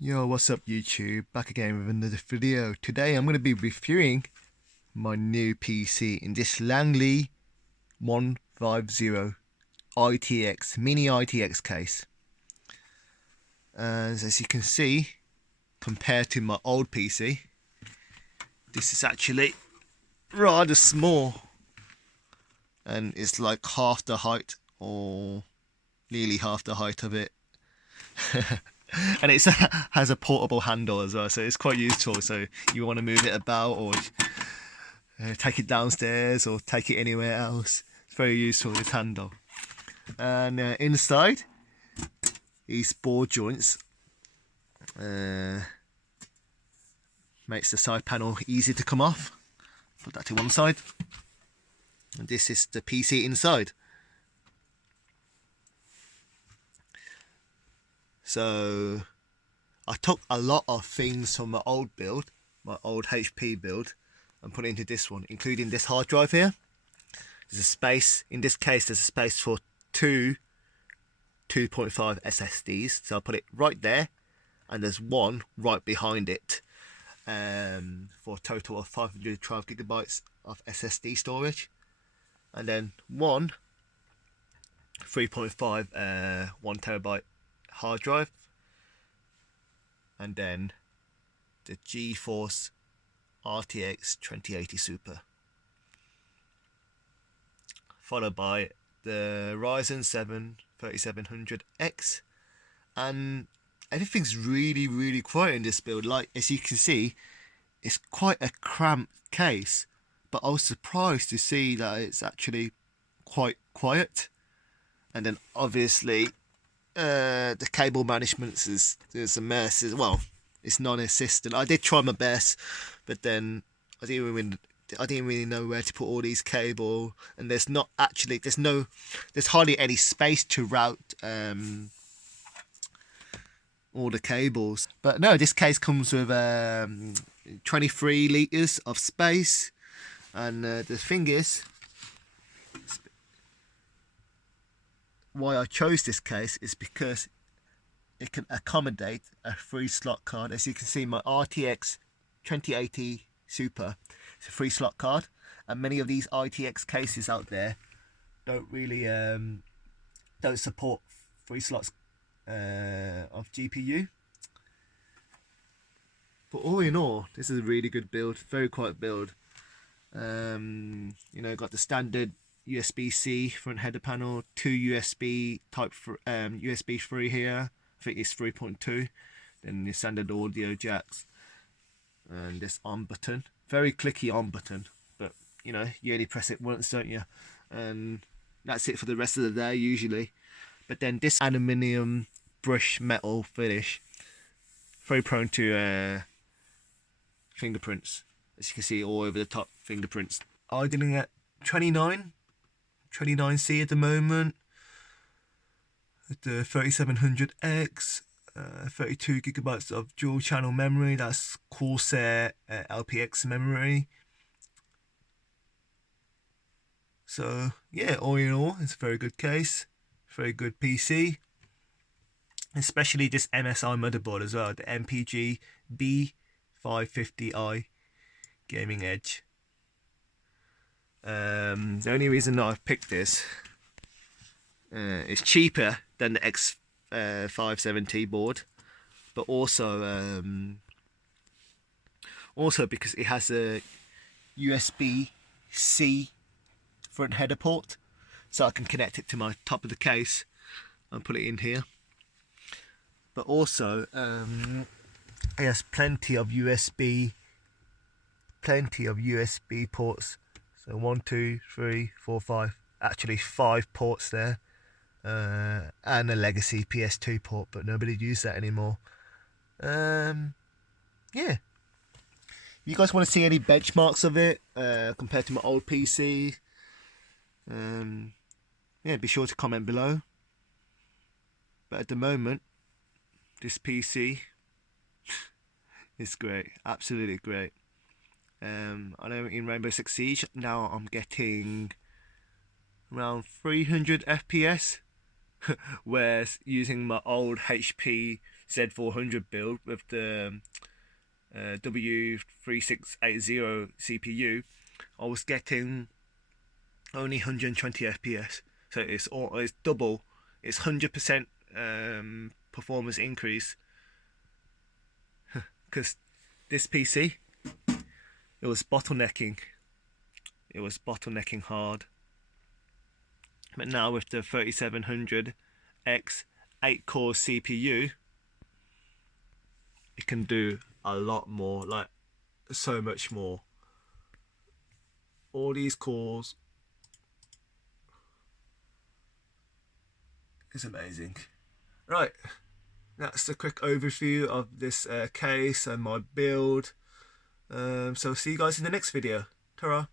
Yo, what's up YouTube? Back again with another video. Today I'm going to be reviewing my new PC in this Langley 150 ITX, mini ITX case. And as you can see, compared to my old PC, this is actually rather small. And it's like half the height, or nearly half the height of it. And it has a portable handle as well, so it's quite useful. So you want to move it about, or take it downstairs, or take it anywhere else. It's very useful, this handle. And inside, these board joints makes the side panel easy to come off. Put that to one side. And this is the PC inside. So I took a lot of things from my old build, my old HP build, and put it into this one, including this hard drive here. There's a space, in this case there's a space for two 2.5 SSDs, so I'll put it right there, and there's one right behind it, for a total of 512 gigabytes of SSD storage, and then one 3.5 1 terabyte hard drive, and then the GeForce RTX 2080 Super, followed by the Ryzen7 3700x, and everything's really quiet in this build. Like, as you can see, it's quite a cramped case, but I was surprised to see that it's actually quite quiet. And then obviously the cable management is a mess as well. It's non-existent. I did try my best, but then I didn't really know where to put all these cables, and there's hardly any space to route all the cables. But no, this case comes with 23 liters of space, and the thing is, why I chose this case is because it can accommodate a 3-slot card. As you can see, my RTX 2080 Super is a 3-slot card, and many of these ITX cases out there don't really don't support 3 slots of GPU. But all in all, this is a really good build, very quiet build. You know, got the standard USB-C front header panel, 2 USB type USB 3 here. I think it's 3.2. Then the standard audio jacks, and this on button, very clicky on button, but you know, you only press it once, don't you? And that's it for the rest of the day usually. But then this aluminium brush metal finish, very prone to fingerprints. As you can see, all over the top, fingerprints. Idling at 29C at the moment. With the 3700X, 32 gigabytes of dual channel memory. That's Corsair LPX memory. So yeah, all in all, it's a very good case, very good PC. Especially this MSI motherboard as well, the MPG B550i Gaming Edge. The only reason that I've picked this, it's cheaper than the X570 board, but also because it has a USB-C front header port, so I can connect it to my top of the case and put it in here. But also it has plenty of USB ports. So 1, 2, 3, 4, 5. Actually 5 ports there. And a legacy PS2 port, but nobody uses that anymore. Yeah. You guys want to see any benchmarks of it compared to my old PC? Yeah, be sure to comment below. But at the moment, this PC is great, absolutely great. I know in Rainbow Six Siege now I'm getting around 300 FPS, whereas using my old HP Z400 build with the W3680 CPU, I was getting only 120 FPS. So it's double. It's 100% performance increase. Because this PC, it was bottlenecking. It was bottlenecking hard. But now with the 3700X 8-core CPU, it can do a lot more, like so much more. All these cores is amazing. Right, that's a quick overview of this case and my build. So see you guys in the next video. Ta-ra.